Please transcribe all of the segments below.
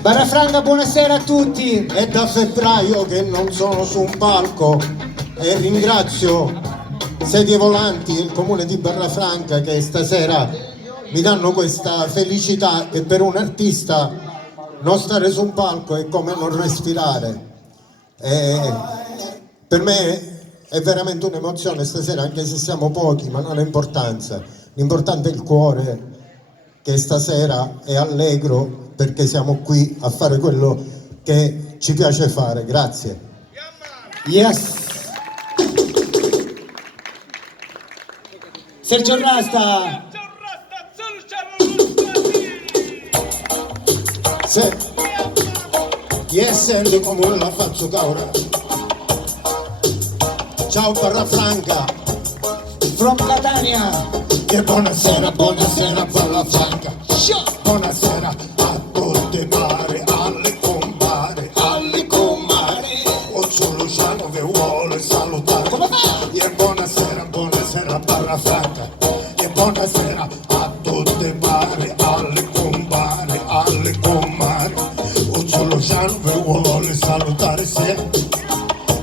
Barrafranca, buonasera a tutti. È da febbraio che non sono su un palco e ringrazio Sedie Volanti e il comune di Barrafranca che stasera mi danno questa felicità che per un artista non stare su un palco è come non respirare. Per me è veramente un'emozione stasera, anche se siamo pochi, ma non ha importanza. L'importante è il cuore che stasera è allegro perché siamo qui a fare quello che ci piace fare. Grazie. Yes. Sergio Rasta. Se essendo come la faccio caura. Ciao Barrafranca. From Catania. E buonasera, buonasera Barrafranca. Buonasera a tutti pare, alle compare, alle comare. Ozzo Luciano vi vuole salutare. E buonasera, buonasera Barrafranca. E buonasera a tutti pare, alle compare, alle comare. Ozzo Luciano vi vuole salutare, se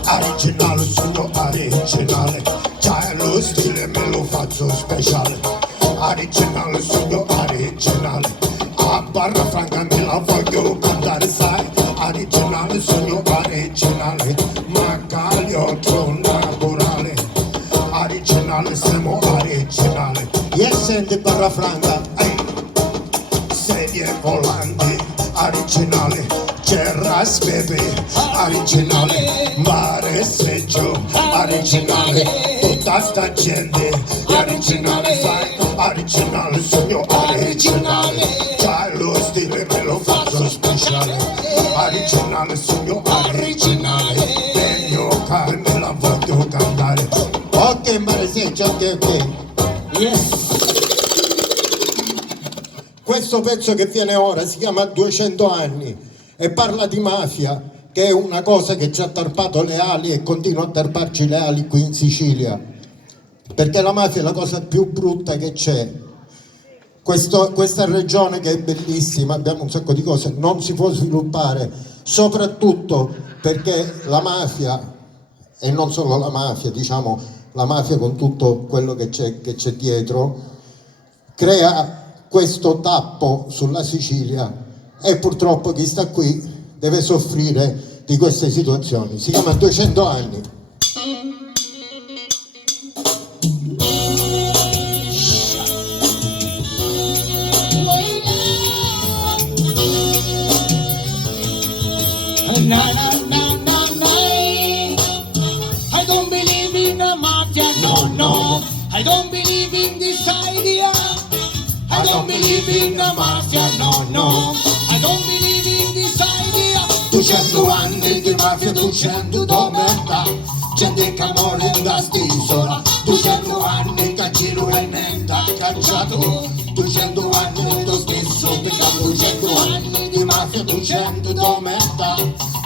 originale sono originale. C'hai lo stile, me lo faccio speciale. Originale sono originale. A Barrafranca me la voglio cantare, sai. Originale sono originale. Macagliotto naturale. Originale siamo originale. Yes, senti Barrafranca, ehi. Sedie volanti, originale. Terras baby, originale. Mare seggio, originale. Tutta sta gente, originale, sai. Originale, sogno originale. C'hai lo stile, me lo faccio speciale. Originale, sogno originale. E io me la voglio cantare. Ok, mare seggio, ok. Yes. Questo pezzo che viene ora si chiama 200 anni e parla di mafia, che è una cosa che ci ha tarpato le ali e continua a tarparci le ali qui in Sicilia, perché la mafia è la cosa più brutta che c'è. Questa regione, che è bellissima, abbiamo un sacco di cose, non si può sviluppare, soprattutto perché la mafia, e non solo la mafia, diciamo la mafia con tutto quello che c'è dietro, crea questo tappo sulla Sicilia e purtroppo chi sta qui deve soffrire di queste situazioni. Si chiama 200 anni. I don't believe in the mafia, no, no. I don't believe in this idea. I don't believe in the mafia, no, no. I don't believe in this idea. 200 anni di mafia, 200 d'omertà. Gente che muore in quest'isola. 200 anni che giro e niente ha cacciato. 200 anni lo stesso peccato. 200 anni di mafia, 200 d'omertà.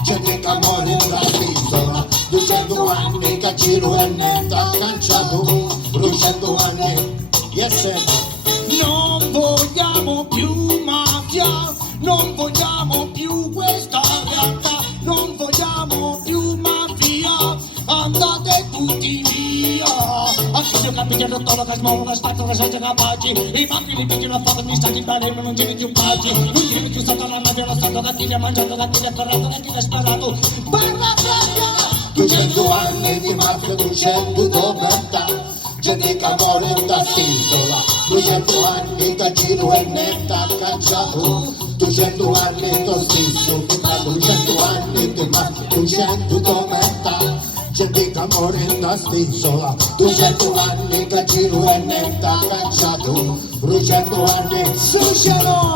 Gente che muore in quest'isola. 200 anni che giro e niente ha cacciato. 200 anni, yes sir. Non vogliamo più mafia, non vogliamo più questa realtà, non vogliamo più mafia, andate tutti via. Anche se ho capito il dottore che smuovo una spazio che siete capaci, i mafia li picchiano a fuoco, mi state in bene, non tieni più pace. Non tieni più stato la mafia, lo stato cattivo, ha mangiato cattivo, ha corretto, cattivo, ha sparato. Barrafranca! 200 anni di mafia, 200 d'omertà. Gente che muore in quest'isola. 200 anni che giro e niente ha cacciato. 200 anni lo stesso peccato. 200 anni di mafia, 200 d'omertà. Gente che muore in quest'isola. 200 anni che giro e niente ha cacciato. 200 anni succedono.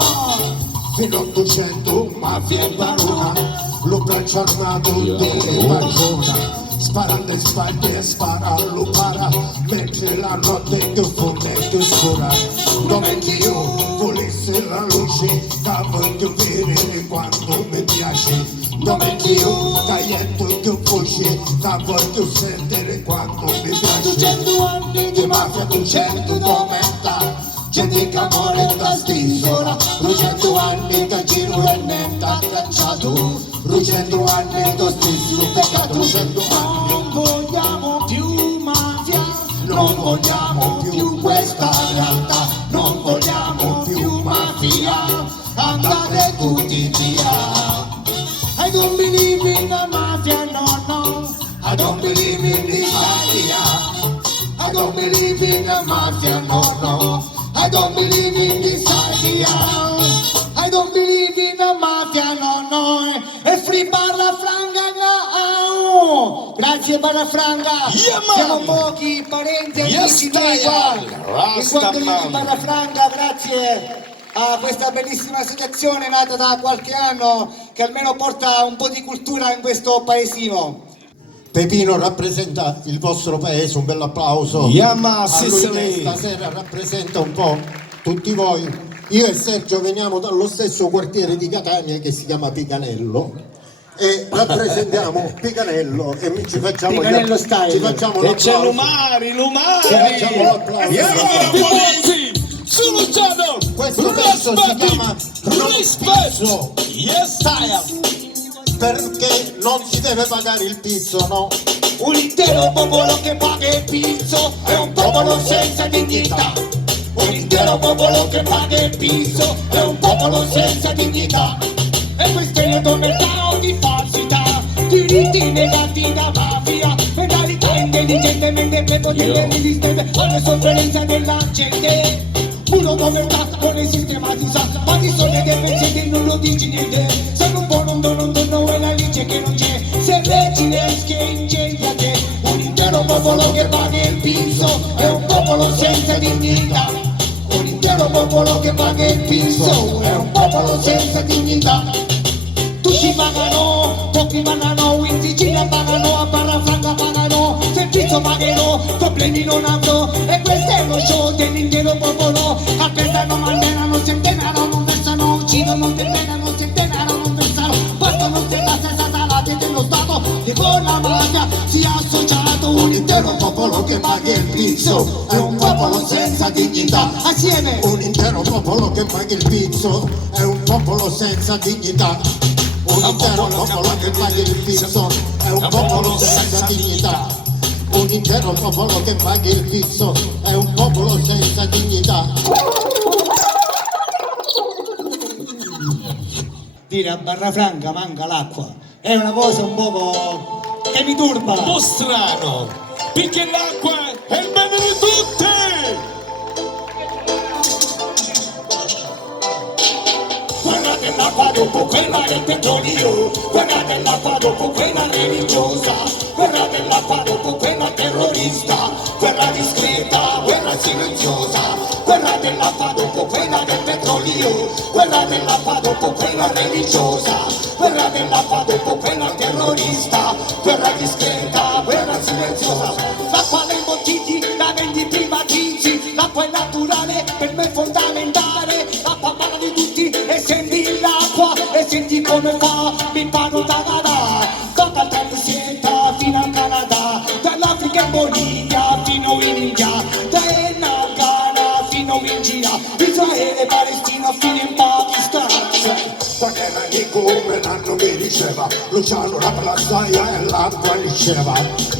Fino a 200 mafia e barona. Lo braccio armato dove ragiona. Sparando in spalle e spara, lo para, mentre la notte è più fonda e più scura. Dove che io volessi la luce, la voglio vedere quando mi piace. Dove che io taglietto più voce, la voglio sentire quando mi piace. 200 anni di mafia, 200 d'omertà. Gente che muore in quest'isola. 200 anni che giro cruelmente abbracciato, bruciando anni tuo stesso peccato, bruciando anni. Non vogliamo più mafia, non vogliamo più questa realtà, non vogliamo più mafia, andate tutti via. I don't believe in the mafia, no, no. I don't believe in the mafia. I don't believe in the mafia, no, no. I don't believe in this idea. I don't believe in the mafia, no, no. E free Barra Franga, no. Grazie Barra Franga. Yeah, man. Siamo pochi parenti e Yes, amici miei qua. In quanto io Rastaman. di Barra Franga, grazie a questa bellissima associazione nata da qualche anno che almeno porta un po' di cultura in questo paesino. Pepino rappresenta il vostro paese, un bel applauso. Yama, A lui che Sicily. stasera rappresenta un po' tutti voi. Io e Sergio veniamo dallo stesso quartiere di Catania che si chiama Picanello e rappresentiamo Picanello e ci facciamo Picanello style. ci facciamo E c'è l'applauso. Lumari, Lumari. Ci facciamo l'applauso. Sullo Channel. Questo pezzo si chiama Rispetto. Yes, I perché non si deve pagare il pizzo, no? Un intero popolo che paga il pizzo è un popolo senza dignità. Un intero popolo che paga il pizzo è un popolo senza dignità. E questione d'omertà o di falsità, diritti negati da mafia, mentalità intelligentemente prepotente resistente alle sofferenze della gente. Puro d'omertà non esiste ma si sa, ma di sogni dei pensieri non lo dici niente. Se non può non dono è la legge che non c'è, se regine che incendia te. Un intero popolo che paga il pizzo è un popolo senza dignità. Un intero popolo che paga il pizzo è un popolo senza dignità. Tutti pagano, pochi pagano, in Sicilia pagano, a Barra Franca pagano, se il pizzo pagano, problemi non hanno, e questo è lo show dell'intero popolo. Aspettano, mantenano, se denaro non versano, uccidono, envenenano, se denaro non versano, portano se la stessa salate dello Stato, e con la mafia si è associato. Un intero popolo che paga il pizzo è un popolo senza dignità. Assieme! Un intero popolo che paga il pizzo è un popolo senza dignità. Un intero popolo che paga il pizzo è un popolo senza dignità. Un intero popolo che paga il pizzo è un popolo senza dignità. Dire a Barra Franca manca l'acqua è una cosa un poco che mi turba. Un po' strano, perché l'acqua è il bene di tutti. Guardate l'acqua dopo quella del petrolio, guardate l'acqua dopo quella religiosa, guardate l'acqua dopo quella terrorista, quella discreta, quella silenziosa, guardate l'acqua dopo quella del petrolio, guardate l'acqua dopo quella religiosa, guardate l'acqua dopo quella terrorista, quella discreta, quella silenziosa. L'acqua nei bottigli la vendi privatizzi, l'acqua è naturale, per me è fondamentale, l'acqua parla di tutti e senti l'acqua e senti come fa, mi paro da Canada, tocca tra Sienta fino al Canada, dall'Africa in Bolivia fino in India, da Ghana fino in Cina, Israele, Palestina fino in Pakistan. Quando era lì come l'anno mi diceva, Luciano la plazaia e l'acqua diceva,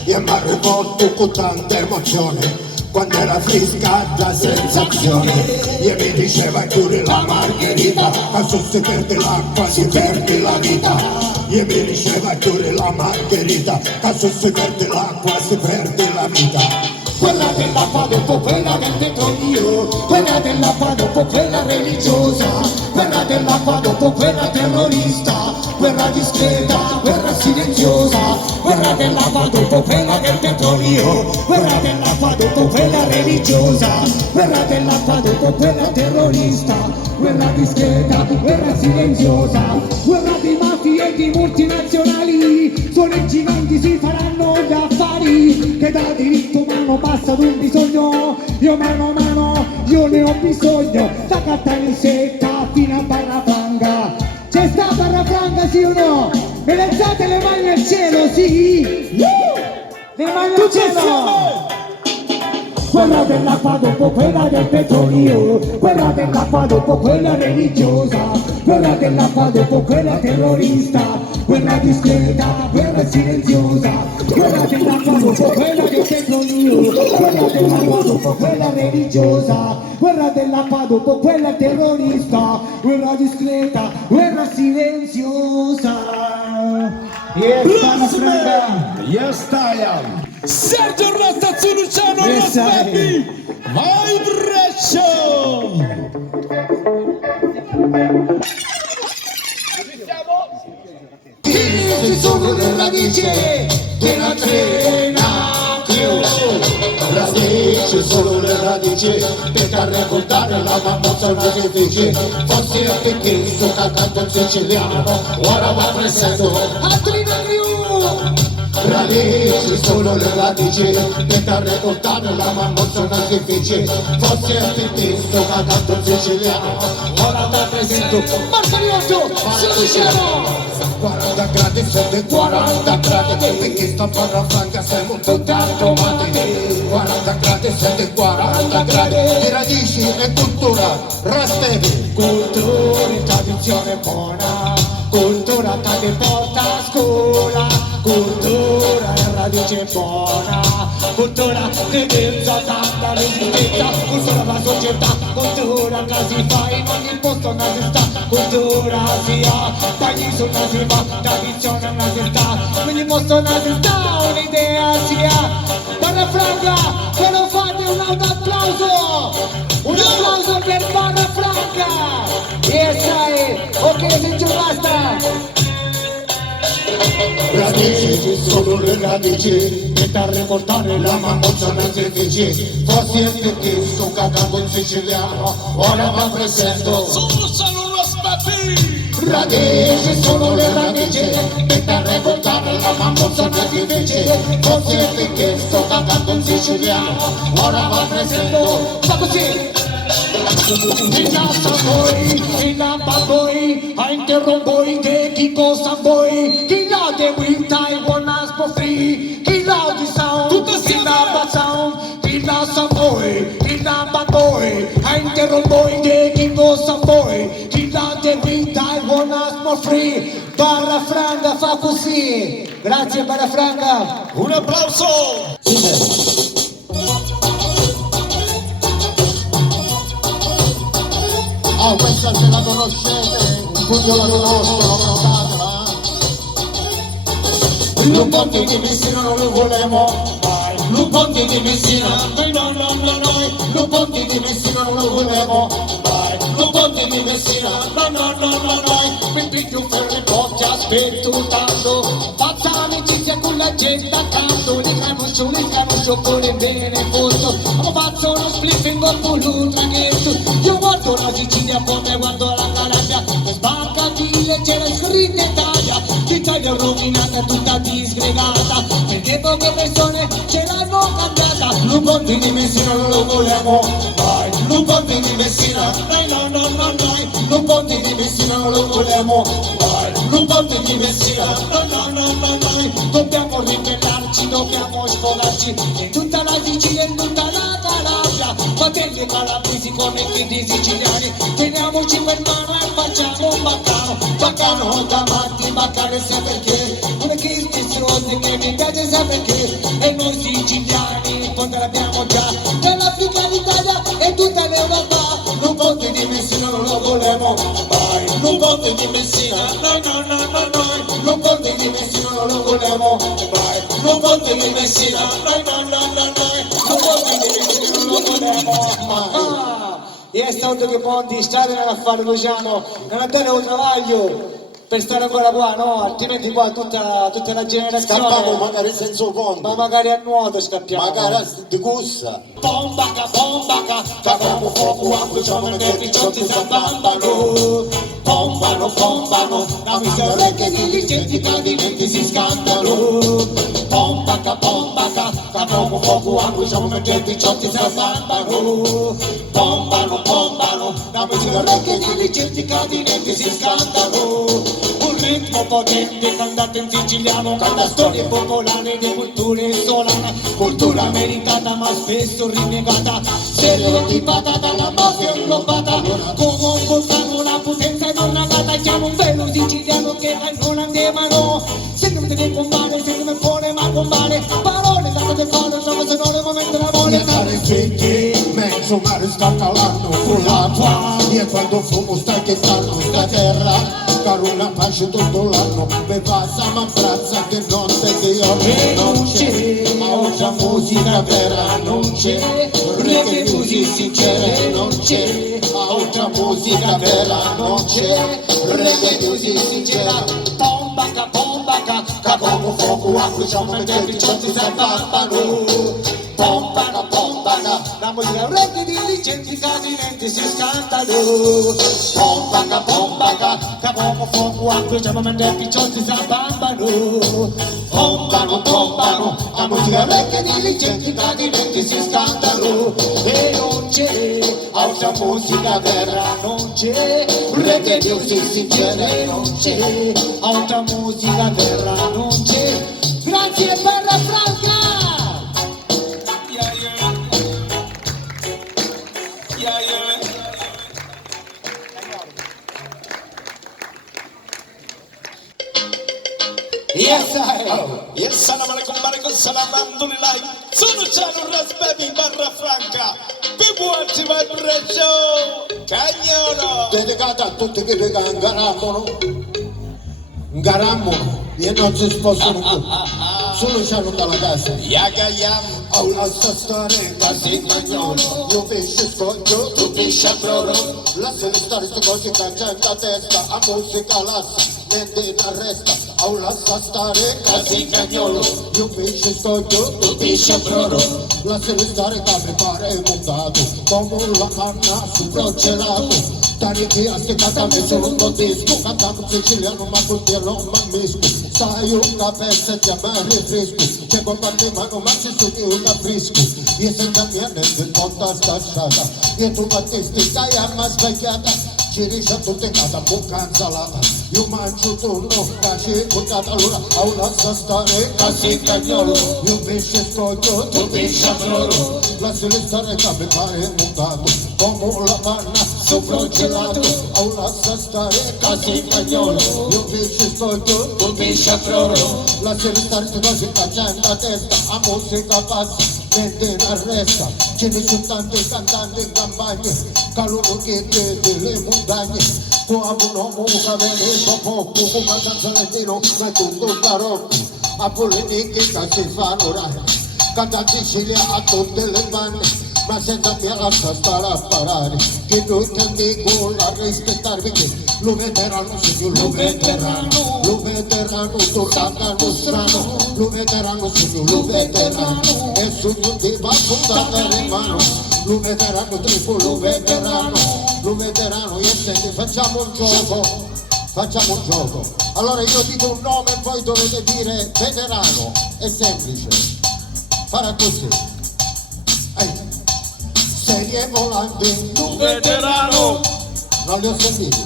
e mi ha rivolto con tanta emozione. Quando era fresca da sensazione, e mi diceva chiudi la margherita, se si perde l'acqua si perde la vita. E mi diceva chiudi la margherita, se si perde l'acqua si perde la vita. Quella dell'acqua dopo quella del petrolio, quella dell'acqua dopo quella religiosa, quella dell'acqua dopo quella terrorista, quella discreta, quella silenziosa, quella dell'acqua dopo quella del petrolio, quella dell'acqua dopo quella religiosa, quella dell'acqua dopo quella terrorista, quella discreta, quella silenziosa, quella di mafie e di multinazionali, sono i giganti, si faranno gli affari, che da diritto umano passa ad un bisogno, io mano a mano, io ne ho bisogno, da Caltanissetta fino a Barra Franca, c'è sta Barra Franca sì o no? E alzate le mani al cielo, sì? Le mani al cielo! quella dell'acqua dopo quella del petrolio, quella dell'acqua dopo quella religiosa, quella dell'acqua dopo quella terrorista, quella discreta, quella silenziosa, quella dell'acqua dopo quella del petrolio, quella dell'acqua dopo quella religiosa, quella dell'acqua dopo quella terrorista, quella discreta, quella silenziosa. Yes, Franca. Yes, I am. Sergio Rastazzi, Luciano Yes, Raspetti, Vibration. Ci sono le radici della trena più. Radici, solo le radici, per raccontare la mammosa una difficile. Fossi a Pechino, sto cantando in siciliano, ora va presento. Altrina più. Radici, solo le radici, per raccontare la mammosa una difficile. Fossi a Pechino, sto cantando in siciliano, ora va presento. Marcariotto, Siliciano. 40 gradi, sette 40 gradi, perché sto a Franca siamo tutti automatici. 40 gradi, sette 40 gradi, di radici e cultura, Raspetti. Cultura e tradizione buona, cultura che ti porta a scuola, cultura e radice buona, cultura che pensa tanta resistenza, cultura la società, cultura che si fa in ogni posto una si sta, cultura si ha, dagli su una si va, tradizione una si sta, in ogni posto una si sta, un'idea si ha. Barra Franca, se lo fate un altro applauso! Un applauso per Barra Franca! Yes, ok, se ci basta! Radici, solo le radici, per ricordare la mammosa una difficile. Fossi e perché sto cagando in siciliano, ora va presento. Luciano Raspetti. Radici, solo le radici, per ricordare la mammosa una difficile. Fossi e perché sto cagando in siciliano, ora va presento. Fa così! Innanza voi, innanza voi, a interrompoi che chi cosa voi, chi la de with Taiwan as for free, chi la di sound, Tutto assieme! chi la sound, chi la sa voi, innanza voi, a interrompoi che chi cosa voi, chi la de with Taiwan as for free, Barra Franca fa così, grazie Barra Franca. Un applauso. Oh, questa se la conoscete, un pugno la conosco, notatela. Lo ponte di Messina non lo volemo mai, lo ponte di Messina, noi no no no noi, lo ponte di Messina non lo volemo mai, lo ponte di Messina, no no no no noi, mi piglio per le botte, aspetto tanto, faccia amicizia con la gente accanto, li canuscio pure bene foto, ma faccio uno spliffing con un traghetto, io guardo la Sicilia come guardo la Calabria, sbarca di c'era scritto l'Italia rovinata tutta disgregata, perché poche persone ce l'hanno cambiata. Lo ponte di Messina non lo volevo mai, lo ponte di Messina, noi no no no noi, lo ponte di Messina non lo volevo mai, lo ponte di Messina, no no no no noi, dobbiamo ribellarci, dobbiamo sfogarci, in tutta la Sicilia, in tutta la Calabria, fratelli calabresi come figli siciliani, teniamoci per mano e facciamo un baccano davanti, baccare sia perché, come che stessi che mi piace sia perché, e noi siciliani, in fondo l'abbiamo già, dall'Africa l'Italia e tutta l'Europa, non ponte di Messina non lo volevo mai, non ponte di Messina, noi no no no noi, non ponte di Messina non lo volevo mai, non ponte di Messina, noi no no no noi, non ponte di Messina non lo volevo mai. Io è stato che ponti, state a fare Luciano, non andate un travaglio per stare ancora qua, no? Altrimenti qua tutta la generazione. Scappiamo magari senza ponte, Ma magari a nuoto scappiamo. magari di gussa. Bombaca, cagamo fuoco, abbracciamo le picciotti s'abbandano. Bombano, la miseria che gli licenzi cadimenti si scandalo. Bombaca, cagamo fuoco, abbracciamo le picciotti s'abbandano. Bombano, la miseria che gli licenzi cadimenti si scandalo. Un ritmo potente, cantato in siciliano, canta storie popolari di culture solana, cultura meritata ma spesso rinnegata, stereotipata dalla mafia inglobata, come un vulcano, una potenza non nata, chiamo un velo siciliano che non andevano, se non te ne compare, se non me pone ma compare, parole date del fare, sono sonore, momento d'amore, Stare zitti, mezzo mare sta calando con l'acqua, e quando fumo sta chettando sta terra, caro una pace tutto l'anno, me passa ma frazza che non vede io, non c'è, ma altra musica vera non c'è, reggae music sincere non c'è, altra musica vera non c'è, reggae music sincera, Pombaca, capomo fuoco, acqua, ciamo e tempi, ciò ti salvano. Pombaca, la musica reggae di licenzi cadenti si scandalo. Pombaca, capomo fuoco, acqua, ciamo e tempi, ciò ti salvano. Pompano, la musica reggae di licenzi cadenti si scandalo. E non c'è altra musica vera, non c'è reggae music sincere, non c'è altra musica vera, non c'è. Grazie Barra Franca! Yeah, yeah. Yeah, yeah. Yes, Yes, salam alaikum, alaikum salam, alhamdulillah. Sono Chano Ras Baby Barra Franca. People to my show. Cagnolo. dedicata a tutti quelli che ingaramono e non si sposano più, solo c'hanno dalla casa. Yaga yam. Aula sta stare così cagnolo, io pesce scoglio, tu pesce a brolo, lasciali stare sto cose che c'è in testa, a musica lassa, niente ne arresta, aula sta stare così cagnolo, io pesce scoglio, tu pesce a brolo, lasciali stare che mi pare montato, come la canna sul procelato, tani che aspettata mi sono un disco, cantando siciliano ma col dirlo ma misco, stai una pezza che mi rinfresco, c'è qualche mano ma ci sono una frisco, e se cambiano il ponta stasciata, e tu battisti che è ma svegliata, ci riesce a tutte cata bocca insalata, io mangio tutto, caci buttata allora, a una sa stare così cagnolo, io pesce scoglio, tu pesce a brolo, lasciali stare che mi pare montato, come la panna sopra il gelato, a una sa stare così cagnolo, io pesce scoglio, tu pesce a brolo, lasciali stare sto cose che c'è in testa, a musica passa, niente ne arresta, ce ne sono tanti cantanti in campagna, calore che le montagne, qua un uomo che viene poco, come canzonetino, ma tutto il barocco, a polemiche che si fanno rare, canta Sicilia a tutte le banne, ma senza che lascia stare a parare, che noi tendiamo a rispettare, perché lo veterano, signor, lo veterano, tornano strano, lo veterano, signor, lo veterano, e sogno di puntare in mano, lo veterano, triplo, lo veterano, e senti, facciamo un gioco. Allora io dico un nome e poi dovete dire veterano, è semplice, farà così. Serie volante, Un veterano. non li ho sentiti.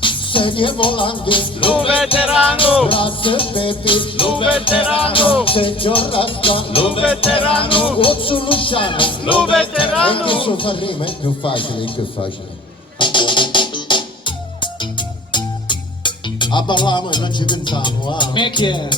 Serie volante, Un veterano. Razze e Pepe, Un veterano. Sergio Rasca, Un veterano. Ozzo Luciano, Un veterano. e questo fa rima, è più facile. A ballare e non ci pensiamo, Me chi è?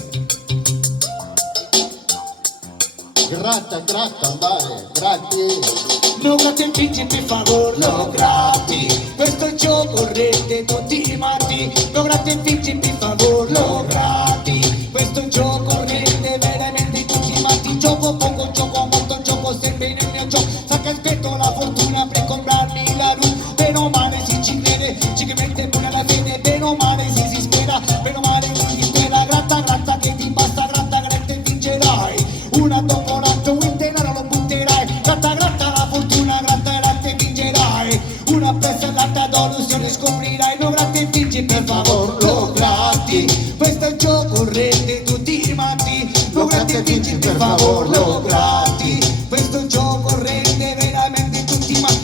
Gratta, andare, grazie. Lo grazie pinci per favore, lo grati. Questo gioco rende tutti i matti. Lo grazie pinci per favore, lo grati. Questo gioco rende veramente tutti i matti. Gioco poco, gioco molto, gioco sempre nel mio gioco. Sa che aspetto la fortuna per comprarmi la luna. Bene male si ci crede, ci che mette pure la fede. Bene male si spera, bene male non si spera. Gratta che ti basta, gratta e vincerai. Una dopo l'altra, un denaro lo butterai. Gratta la fortuna, gratta e vincerai. Una pressa gratta d'oluzione scoprirai. Lo gratta e vinci per favore, lo gratti. Questo è il gioco rende tutti i matti. Lo gratta e vinci per favore, lo gratti. Questo gioco rende veramente tutti i matti.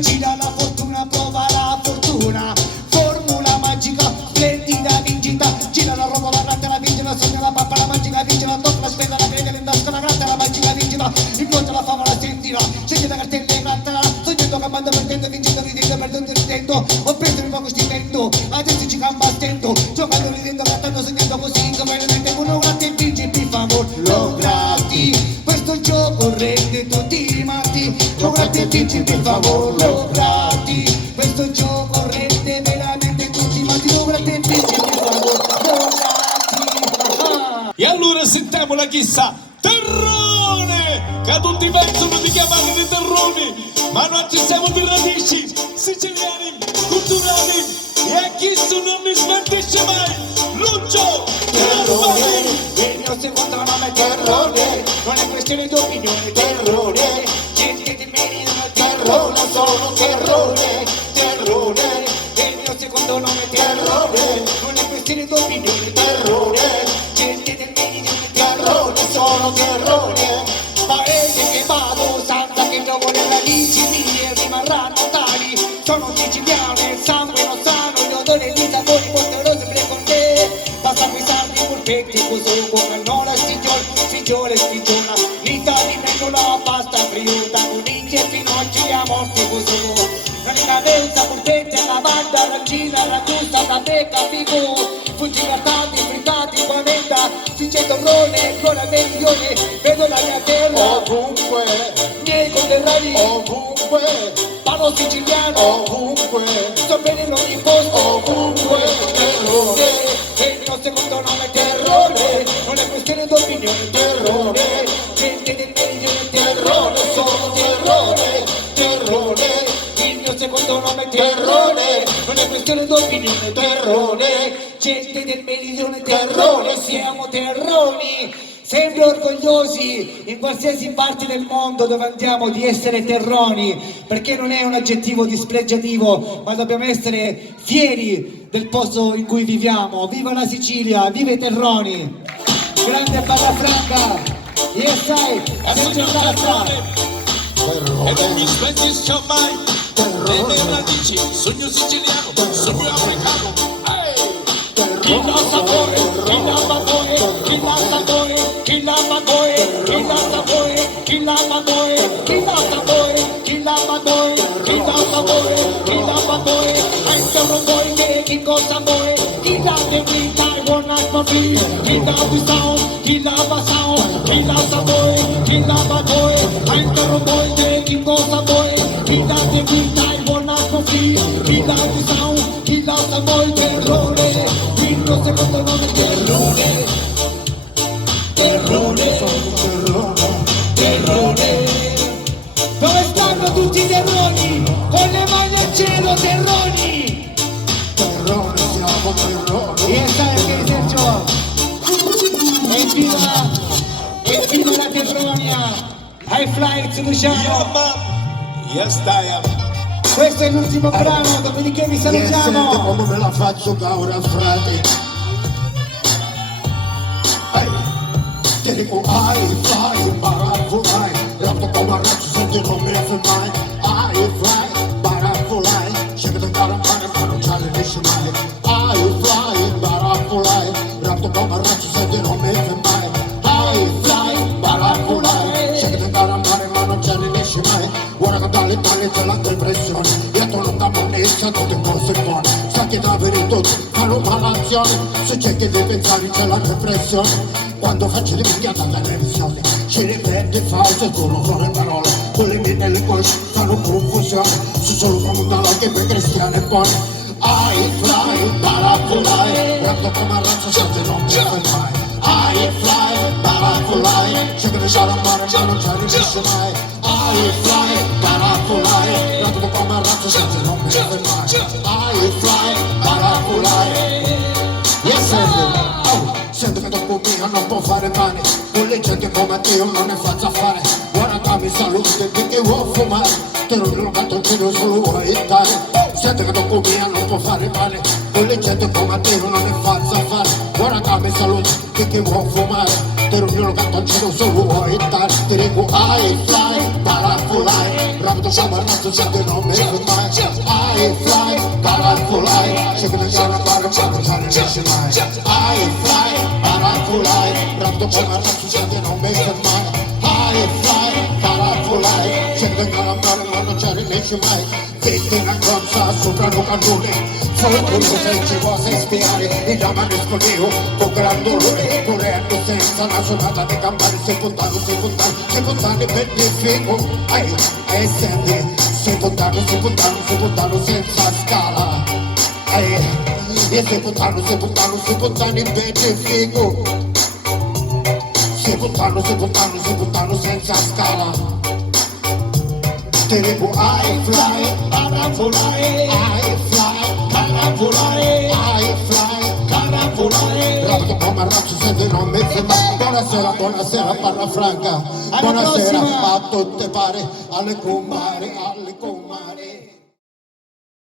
Gira la fortuna, prova la fortuna. Formula magica, splendida vincita. Gira divertimento, giocando, ridendo, cantando, sognando così come le mente uno gratta e vinci, per favore, lo gratti. Questo gioco rende tutti matti, lo gratti e vinci, per favore, lo gratti. Questo gioco rende veramente tutti matti, lo gratti e vinci, per favore, lo gratti. E allora sentiamo la chissà Terrone, che tutti pensano di chiamarli dei terroni, ma noi ci siamo di radici siciliani, culturali, e a chi non mi smentisce mai, Lucio Terrone, il mio secondo nome è Terrone, non è questione di opinione, Terrone, gente di me non è Terrone, sono Terrone, Terrone, il mio secondo nome è Terrone, non è questione di opinione, Terrone, gente del me non è Terrone, sono Terrone, paese che vado, santa che gioco le radici mie rimarranno tali, sono siciliano, il sangue non sano, gli odori di sapori poderosi con te, basta guisarmi i polpetti così come non la stigione, l'Italia vengo la pasta friuta, conigli e finocchi a morte così, non è cadenza, polpetti, lavanda, rancina, ragusa, tabeca, figo, fuggi cartati, frittati, paventa, finge torrone, ancora milioni, vedo la mia terra, Ovunque, miei conterranei, ovunque, parlo siciliano, ovunque, sto bene in ogni posto, ovunque, terrone, e il mio secondo nome è Terrone, non è questione d'opinione, Terrone, gente del meridione, Terrone, sono Terrone, Terrone, il mio secondo nome è Terrone, non è questione d'opinione, Terrone, gente del meridione, Terrone, siamo terroni. Sempre orgogliosi in qualsiasi parte del mondo dove andiamo di essere terroni, perché non è un aggettivo dispregiativo, ma dobbiamo essere fieri del posto in cui viviamo. Viva la Sicilia, viva i terroni! Grande Barra Franca! Yes, I! Sergio Castro! e non mi smentisce mai, le mie radici, sogno siciliano, sogno africano, Chi la sapore, chi la sapore, chi la sapore, chi la sapore, chi la sapore, chi la sapore, chi la sapore, chi la sapore, chi la sapore, chi la sapore, I'm so boy, che cosa vuoi, chi la vita, I wanna be, chi la sound, chi la sound, chi la sapore, chi la sapore, I'm so boy, che cosa vuoi, chi la vita, I wanna be, chi la sound, chi la sapore, terrore. Il mio secondo nome è Terrone, Terrone, Terrone. Dove stanno tutti i terroni? Con le mani al cielo, terroni! terrone, siamo terrone. E sai che Sergio? Evviva la Terronia! High flight Luciano! yeah man, yes I am. Questo è l'ultimo brano, dopodiché vi Senti salutiamo! come me la faccio caura, frate. Ehi, ti dico ai fly, barafolai, rapto come un razzo, senti non mi fermai. Ai fly, barafolai, scegli da cara mare ma non c'è le riesci mai. Ai fly, barafolai, rapto come un razzo, senti non mi fermai. Ai fly, barafolai, scegli da cara mare ma non c'è le riesci mai. Guarda che dall'Italia c'è la depressione, dietro non da monnezza, tutte cose buone. Sa che da per tutti fanno malazione, se c'è che deve pensare c'è la depressione. Quando faccio le minchiate alla televisione, ci ripete false, sono solo parole, con le mie nelle cose fanno confusione, se solo come un dalla che per cristiane buone. I fly, barafolai, rapto come razza, senza non mi fermai. I fly, barafolai, c'è che ne c'è la mare ma non c'è riesce mai. I fly, barafolai, rapto come razza, senza non mi fermai. I fly, barafolai. Yes, sento che dopo mio non può fare male, con le gente come te io non ne faccio fare. Guarda mi salute perché vuoi fumare, te non lo canto giro solo vuoi stare. Sento che dopo mio non può fare male, con le gente come te io non ne faccio fare. Guarda mi salute perché vuoi fumare, te non lo canto giro solo vuoi stare. Ti dico I fly, barafolai, rapido come un razzo, sento non mi fermai. I fly, barafolai, c'è che ne c'è la mare ma non c'è ne riesce mai. I fly, barafolai, rapido come un razzo, sento non mi fermai. I fly, barafolai, c'è che ne c'è la mare ma non c'è ne riesce mai. dici mai, vedi una gronza sopra un cannone, sotto senza cose spiare, i giovani escludevo con gran dolore, correndo senza la suonata di campane, sei puntano per il figo, e senti, sei puntano senza scala, e sei puntano per il figo, sei puntano senza scala. Te devo I fly, Caravolare, I fly, caravolare, I fly. caravolare. Rapido come razzo sente non mi ferma. Buonasera, Barra Franca. Alla Buonasera prossima. a tutte pare, alle comare.